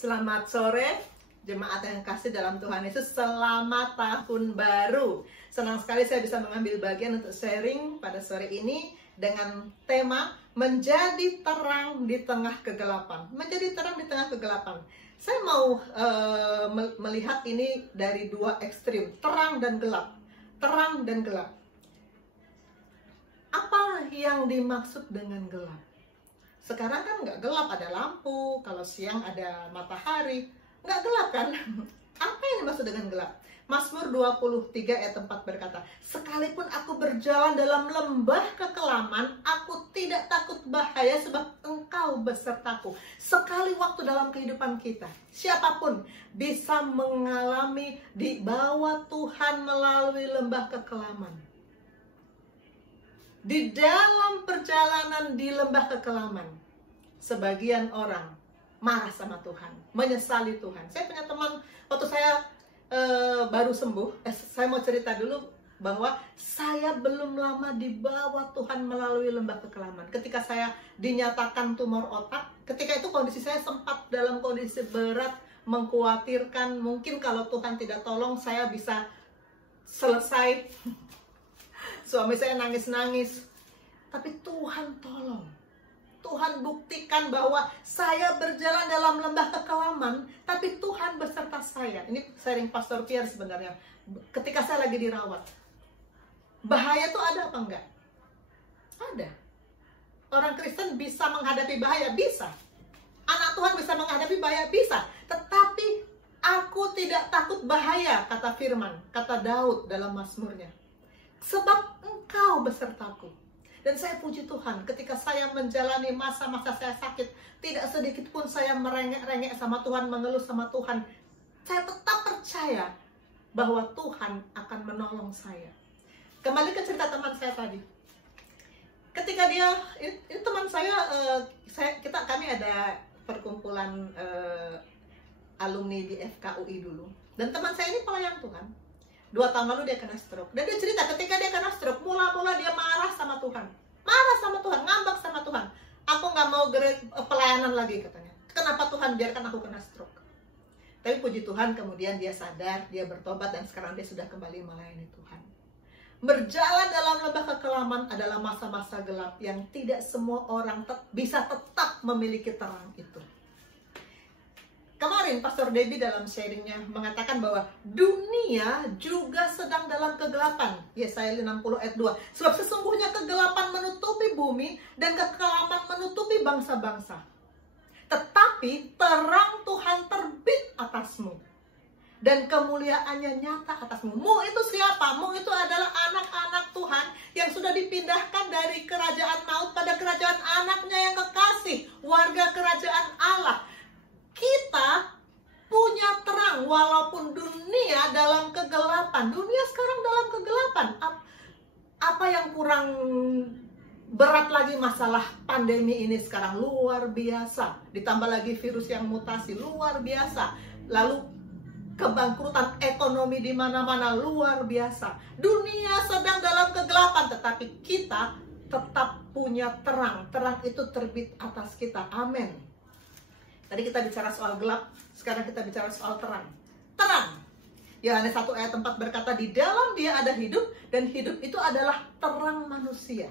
Selamat sore, jemaat yang kasih dalam Tuhan Yesus. Selamat tahun baru. Senang sekali saya bisa mengambil bagian untuk sharing pada sore ini dengan tema menjadi terang di tengah kegelapan. Menjadi terang di tengah kegelapan. Saya mau melihat ini dari dua ekstrim, terang dan gelap. Terang dan gelap. Apa yang dimaksud dengan gelap? Sekarang kan nggak gelap, ada lampu. Kalau siang ada matahari. Nggak gelap kan? Apa yang dimaksud dengan gelap? Mazmur 23 ayat 4 berkata, sekalipun aku berjalan dalam lembah kekelaman, aku tidak takut bahaya sebab Engkau besertaku. Sekali waktu dalam kehidupan kita, siapapun bisa mengalami dibawa Tuhan melalui lembah kekelaman. Di dalam perjalanan di lembah kekelaman, sebagian orang marah sama Tuhan, menyesali Tuhan. Saya punya teman, waktu saya baru sembuh, saya mau cerita dulu bahwa saya belum lama dibawa Tuhan melalui lembah kekelaman. Ketika saya dinyatakan tumor otak, ketika itu kondisi saya sempat dalam kondisi berat, mengkhawatirkan mungkin kalau Tuhan tidak tolong saya bisa selesai. Suami saya nangis-nangis, tapi Tuhan tolong. Tuhan buktikan bahwa saya berjalan dalam lembah kekelaman, tapi Tuhan beserta saya. Ini sharing Pastor Pierre sebenarnya. Ketika saya lagi dirawat, bahaya itu ada apa enggak? Ada. Orang Kristen bisa menghadapi bahaya? Bisa. Anak Tuhan bisa menghadapi bahaya? Bisa. Tetapi aku tidak takut bahaya, kata firman, kata Daud dalam Mazmurnya. Sebab Engkau besertaku. Dan saya puji Tuhan, ketika saya menjalani masa-masa saya sakit, tidak sedikit pun saya merengek-rengek sama Tuhan, mengeluh sama Tuhan. Saya tetap percaya bahwa Tuhan akan menolong saya. Kembali ke cerita teman saya tadi. Ketika dia, ini teman saya, kami ada perkumpulan alumni di FKUI dulu. Dan teman saya ini pelayan Tuhan. 2 tahun lalu dia kena stroke. Dan dia cerita ketika dia kena stroke, mula-mula dia marah sama Tuhan. Marah sama Tuhan, ngambek sama Tuhan. Aku nggak mau pelayanan lagi katanya. Kenapa Tuhan biarkan aku kena stroke? Tapi puji Tuhan kemudian dia sadar, dia bertobat dan sekarang dia sudah kembali melayani Tuhan. Berjalan dalam lembah kekelaman adalah masa-masa gelap yang tidak semua orang bisa tetap memiliki terang itu. Kemarin Pastor Debbie dalam sharingnya mengatakan bahwa dunia juga sedang dalam kegelapan. Yesaya 60 ayat 2. Sebab sesungguhnya kegelapan menutupi bumi dan kekelaman menutupi bangsa-bangsa. Tetapi terang Tuhan terbit atasmu. Dan kemuliaannya nyata atasmu. Mu itu siapa? Mu itu adalah anak-anak Tuhan yang sudah dipindahkan dari kerajaan maut pada kerajaan anaknya yang kekasih. Warga kerajaan Allah. Kita punya terang walaupun dunia dalam kegelapan. Dunia sekarang dalam kegelapan. Apa yang kurang berat lagi masalah pandemi ini sekarang? Luar biasa. Ditambah lagi virus yang mutasi, luar biasa. Lalu kebangkrutan ekonomi di mana-mana, luar biasa. Dunia sedang dalam kegelapan, tetapi kita tetap punya terang. Terang itu terbit atas kita. Amin. Tadi kita bicara soal gelap, sekarang kita bicara soal terang. Terang. Yohanes 1 ayat 4 berkata, di dalam dia ada hidup, dan hidup itu adalah terang manusia.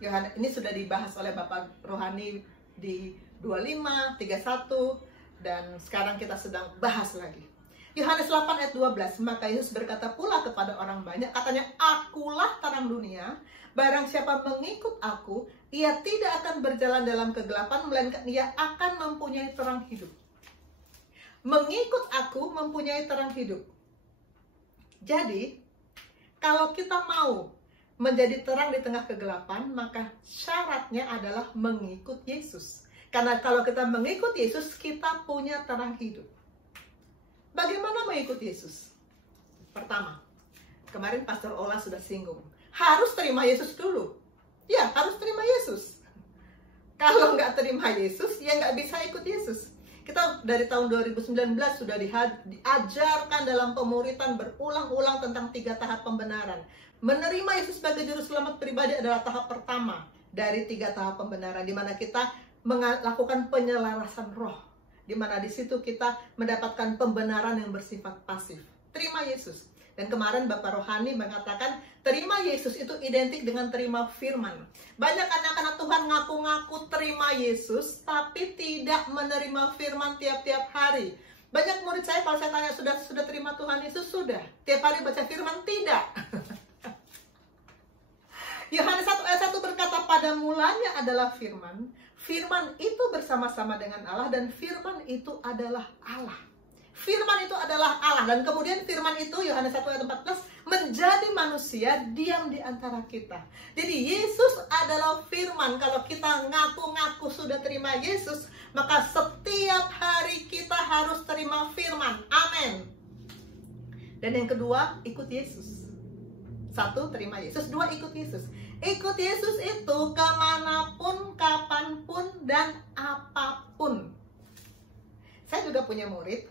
Yohanes, ini sudah dibahas oleh Bapak Rohani di 25, 31, dan sekarang kita sedang bahas lagi. Yohanes 8 ayat 12, maka Yesus berkata pula kepada orang banyak, katanya, akulah terang dunia, barang siapa mengikut aku, ia tidak akan berjalan dalam kegelapan, melainkan ia akan mempunyai terang hidup. Mengikut aku mempunyai terang hidup. Jadi, kalau kita mau menjadi terang di tengah kegelapan, maka syaratnya adalah mengikut Yesus. Karena kalau kita mengikut Yesus, kita punya terang hidup. Bagaimana mengikut Yesus? Pertama, kemarin Pastor Ola sudah singgung, harus terima Yesus dulu. Ya, harus terima Yesus. Kalau nggak terima Yesus, ya nggak bisa ikut Yesus. Kita dari tahun 2019 sudah diajarkan dalam pemuritan berulang-ulang tentang 3 tahap pembenaran. Menerima Yesus sebagai juru selamat pribadi adalah tahap pertama dari 3 tahap pembenaran, di mana kita melakukan penyelarasan roh. di mana di situ kita mendapatkan pembenaran yang bersifat pasif. Terima Yesus. Dan kemarin Bapak Rohani mengatakan terima Yesus itu identik dengan terima firman. Banyak anak-anak Tuhan ngaku-ngaku terima Yesus, tapi tidak menerima firman tiap-tiap hari. Banyak murid saya kalau saya tanya sudah terima Tuhan Yesus? Sudah. Tiap hari baca firman? Tidak. Yohanes 1 ayat 1 berkata, pada mulanya adalah firman. Firman itu bersama-sama dengan Allah dan firman itu adalah Allah. Firman itu adalah Allah. Dan kemudian firman itu, Yohanes 1 ayat 14, menjadi manusia, diam di antara kita. Jadi Yesus adalah firman. Kalau kita ngaku-ngaku sudah terima Yesus, maka setiap hari kita harus terima firman. Amin. Dan yang kedua, ikut Yesus. 1, terima Yesus. 2, ikut Yesus. Ikut Yesus itu kemanapun, kapanpun, dan apapun. Saya juga punya murid,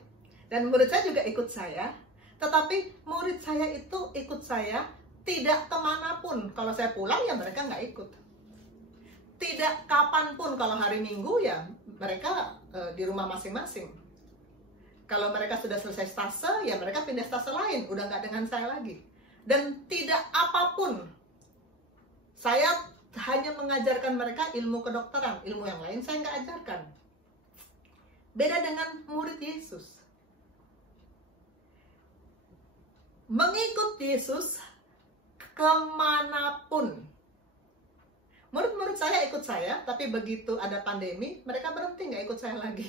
dan murid saya juga ikut saya. Tetapi murid saya itu ikut saya tidak kemanapun. Kalau saya pulang ya mereka nggak ikut. Tidak kapanpun. Kalau hari Minggu ya mereka di rumah masing-masing. Kalau mereka sudah selesai stase ya mereka pindah stase lain. Udah nggak dengan saya lagi. Dan tidak apapun. Saya hanya mengajarkan mereka ilmu kedokteran. Ilmu yang lain saya nggak ajarkan. Beda dengan murid Yesus. Mengikut Yesus kemanapun. Murid-murid saya ikut saya, tapi begitu ada pandemi, mereka berhenti nggak ikut saya lagi.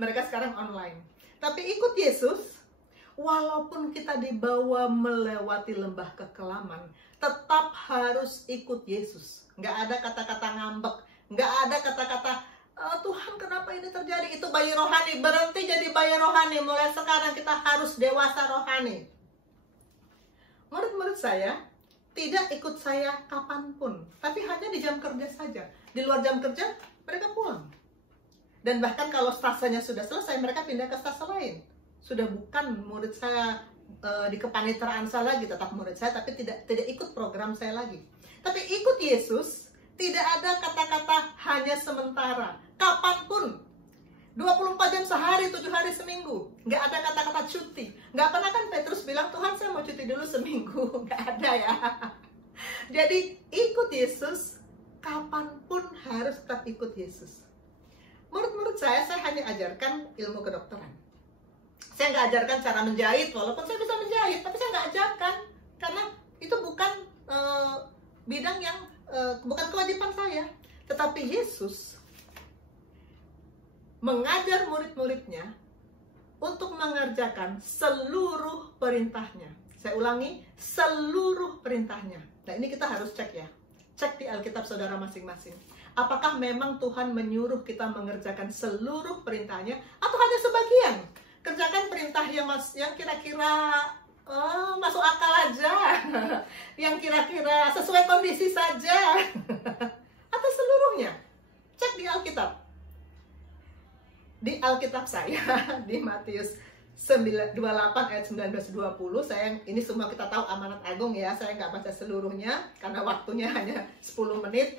Mereka sekarang online. Tapi ikut Yesus, walaupun kita dibawa melewati lembah kekelaman, tetap harus ikut Yesus. Nggak ada kata-kata ngambek, nggak ada kata-kata Tuhan kenapa ini terjadi. Itu bayi rohani, berhenti jadi bayi rohani. Mulai sekarang kita harus dewasa rohani. Murid-murid saya tidak ikut saya kapanpun, tapi hanya di jam kerja saja. Di luar jam kerja mereka pulang. Dan bahkan kalau stasenya sudah selesai, mereka pindah ke stase lain. Sudah bukan murid saya di kepanitraan saya lagi, tetap murid saya, tapi tidak ikut program saya lagi. Tapi ikut Yesus, tidak ada kata-kata hanya sementara. Kapanpun, 24 jam sehari, 7 hari seminggu. Nggak ada kata-kata cuti. Nggak pernah kan Petrus bilang, Tuhan saya mau cuti dulu seminggu. Nggak ada ya. Jadi ikut Yesus, kapanpun harus tetap ikut Yesus. Murid-murid saya hanya ajarkan ilmu kedokteran. Saya nggak ajarkan cara menjahit, walaupun saya bisa menjahit, tapi saya nggak ajarkan. Karena itu bukan bidang yang, bukan kewajiban saya. Tetapi Yesus mengajar murid-muridnya untuk mengerjakan seluruh perintahnya. Saya ulangi, seluruh perintahnya. Nah ini kita harus cek ya. Cek di Alkitab saudara masing-masing. Apakah memang Tuhan menyuruh kita mengerjakan seluruh perintahnya atau hanya sebagian? Kerjakan perintah yang kira-kira masuk akal aja. Yang kira-kira sesuai kondisi saja. Atau seluruhnya. Cek di Alkitab. Di Alkitab saya, di Matius 28 ayat 19-20, ini semua kita tahu amanat agung ya, saya nggak baca seluruhnya karena waktunya hanya 10 menit.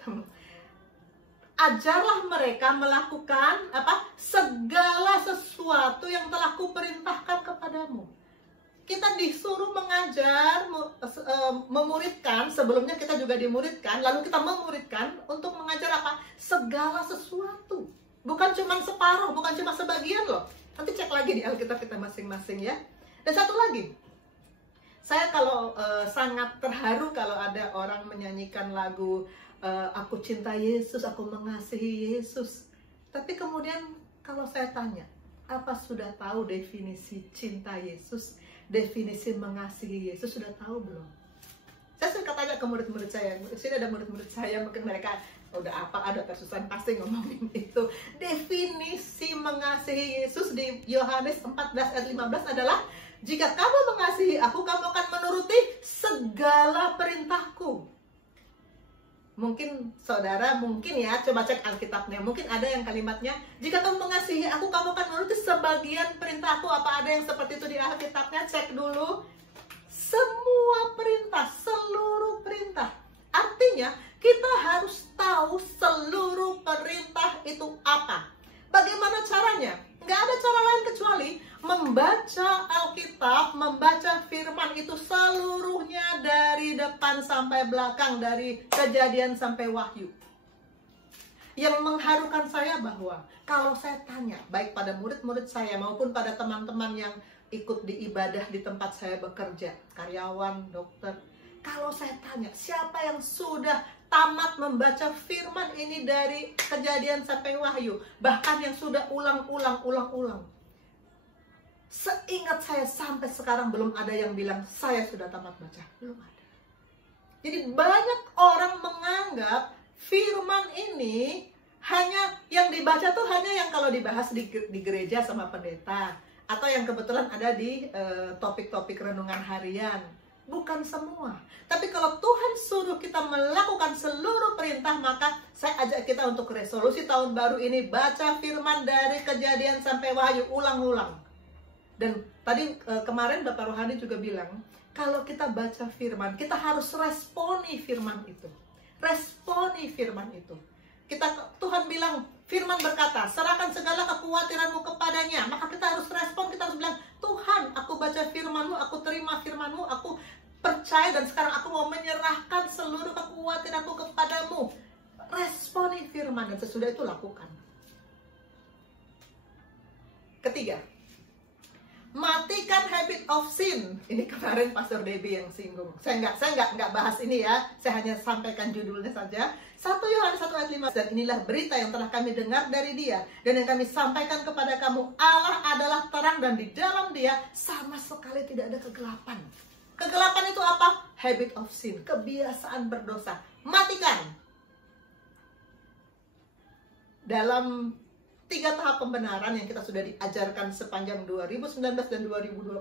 Ajarlah mereka melakukan segala sesuatu yang telah kuperintahkan kepadamu. Kita disuruh mengajar, memuridkan, sebelumnya kita juga dimuridkan, lalu kita memuridkan untuk mengajar segala sesuatu. Bukan cuma separuh, bukan cuma sebagian loh. Nanti cek lagi di Alkitab kita masing-masing ya. Dan satu lagi, saya kalau sangat terharu kalau ada orang menyanyikan lagu Aku cinta Yesus, aku mengasihi Yesus. Tapi kemudian kalau saya tanya, apa sudah tahu definisi cinta Yesus? Definisi mengasihi Yesus sudah tahu belum? Saya suka tanya ke murid-murid saya. Sini ada murid-murid saya, mungkin mereka udah ada tersusun pasti ngomongin itu. Definisi mengasihi Yesus di Yohanes 14 ayat 15 adalah, jika kamu mengasihi aku, kamu akan menuruti segala perintahku. Mungkin saudara, ya, coba cek Alkitabnya. Mungkin ada yang kalimatnya, jika kamu mengasihi aku, kamu akan menuruti sebagian perintahku. Apa ada yang seperti itu di Alkitabnya? Cek dulu. Semua perintah, seluruh perintah. Artinya, kita harus tahu seluruh perintah itu apa. Bagaimana caranya? Nggak ada cara lain kecuali membaca Alkitab, membaca firman itu seluruhnya dari depan sampai belakang, dari Kejadian sampai Wahyu. Yang mengharukan saya bahwa kalau saya tanya, baik pada murid-murid saya maupun pada teman-teman yang ikut di ibadah di tempat saya bekerja, karyawan, dokter, kalau saya tanya, siapa yang sudah tamat membaca firman ini dari Kejadian sampai Wahyu, bahkan yang sudah ulang-ulang, seingat saya sampai sekarang belum ada yang bilang saya sudah tamat baca, belum ada. Jadi banyak orang menganggap firman ini hanya yang dibaca tuh hanya yang kalau dibahas di gereja sama pendeta, atau yang kebetulan ada di topik-topik renungan harian. Bukan semua. Tapi kalau Tuhan suruh kita melakukan seluruh perintah, maka saya ajak kita untuk resolusi tahun baru ini, baca firman dari Kejadian sampai Wahyu, ulang-ulang. Dan tadi kemarin Bapak Rohani juga bilang, kalau kita baca firman, kita harus responi firman itu. Responi firman itu. Tuhan bilang, firman berkata, serahkan segala kekhawatiranmu kepadanya. Maka kita harus respon, kita harus bilang, Tuhan, aku baca firman-Mu, aku terima firman-Mu, aku percaya dan sekarang aku mau menyerahkan seluruh kekhawatiranku kepadamu. Responi firman dan sesudah itu lakukan. Ketiga, matikan habit of sin. Ini kemarin Pastor Debbie yang singgung. Saya nggak bahas ini ya. Saya hanya sampaikan judulnya saja. 1 Yohanes 1 ayat 5. Dan inilah berita yang telah kami dengar dari Dia dan yang kami sampaikan kepada kamu. Allah adalah terang dan di dalam Dia sama sekali tidak ada kegelapan. Kegelapan itu apa? Habit of sin, kebiasaan berdosa. Matikan. Dalam 3 tahap pembenaran yang kita sudah diajarkan sepanjang 2019 dan 2020,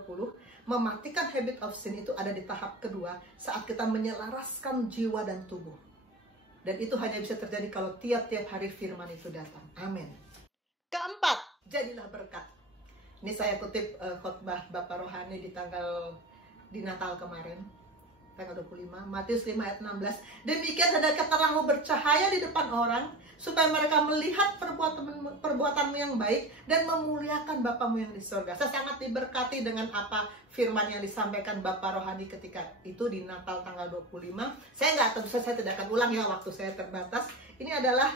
mematikan habit of sin itu ada di tahap kedua saat kita menyelaraskan jiwa dan tubuh. Dan itu hanya bisa terjadi kalau tiap-tiap hari firman itu datang. Amin. Keempat, jadilah berkat. Ini saya kutip khotbah Bapak Rohani di Natal kemarin, tanggal 25, Matius 5 ayat 16. Demikian hendaknya terangmu bercahaya di depan orang, supaya mereka melihat perbuatanmu yang baik dan memuliakan Bapamu yang di surga. Saya sangat diberkati dengan apa firman yang disampaikan Bapak Rohani ketika itu di Natal tanggal 25. Saya tidak akan ulang ya, waktu saya terbatas. Ini adalah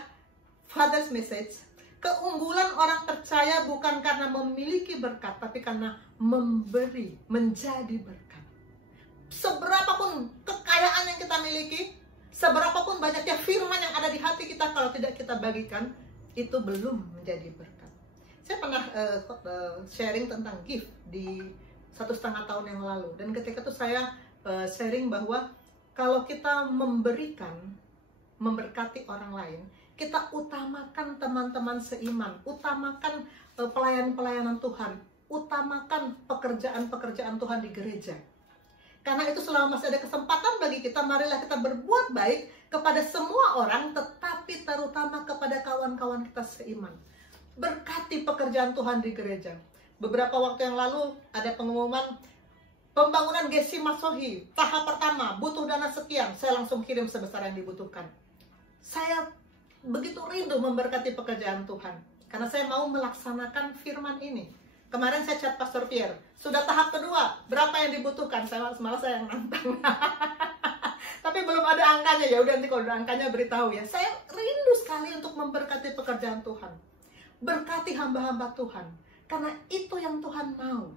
Father's Message. Keunggulan orang percaya bukan karena memiliki berkat, tapi karena memberi, menjadi berkat. Seberapapun kekayaan yang kita miliki, seberapapun banyaknya firman yang ada di hati kita, kalau tidak kita bagikan, itu belum menjadi berkat. Saya pernah sharing tentang gift di 1,5 tahun yang lalu. Dan ketika itu saya sharing bahwa kalau kita memberikan, memberkati orang lain, kita utamakan teman-teman seiman, utamakan pelayan-pelayanan Tuhan, utamakan pekerjaan-pekerjaan Tuhan di gereja. Karena itu selama masih ada kesempatan bagi kita, marilah kita berbuat baik kepada semua orang, tetapi terutama kepada kawan-kawan kita seiman. Berkati pekerjaan Tuhan di gereja. Beberapa waktu yang lalu ada pengumuman pembangunan Gesi Masohi, tahap pertama, butuh dana sekian. Saya langsung kirim sebesar yang dibutuhkan. Saya begitu rindu memberkati pekerjaan Tuhan, karena saya mau melaksanakan firman ini. Kemarin saya chat Pastor Pierre, sudah tahap kedua, berapa yang dibutuhkan? Malah saya yang nantang. Tapi belum ada angkanya, ya udah nanti kalau ada angkanya beritahu ya. Saya rindu sekali untuk memberkati pekerjaan Tuhan. Berkati hamba-hamba Tuhan, karena itu yang Tuhan mau.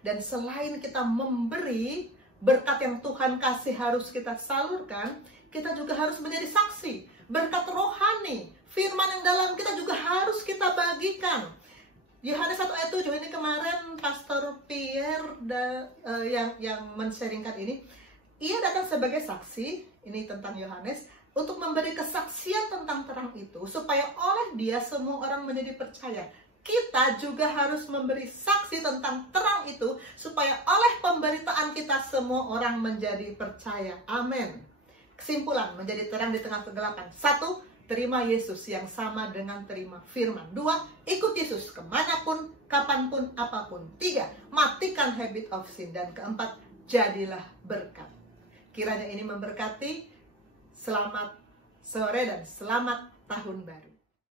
Dan selain kita memberi, berkat yang Tuhan kasih harus kita salurkan, kita juga harus menjadi saksi. Berkat rohani, firman yang dalam kita juga harus kita bagikan. Yohanes 1 ayat 7 ini kemarin Pastor Pierre yang men-sharingkan ini, ia datang sebagai saksi, ini tentang Yohanes, untuk memberi kesaksian tentang terang itu, supaya oleh dia semua orang menjadi percaya. Kita juga harus memberi saksi tentang terang itu, supaya oleh pemberitaan kita semua orang menjadi percaya. Amin. Kesimpulan, menjadi terang di tengah kegelapan. 1, terima Yesus yang sama dengan terima firman. 2, ikut Yesus kemanapun, kapanpun, apapun. 3, matikan habit of sin. Dan keempat, jadilah berkat. Kiranya ini memberkati. Selamat sore dan selamat tahun baru.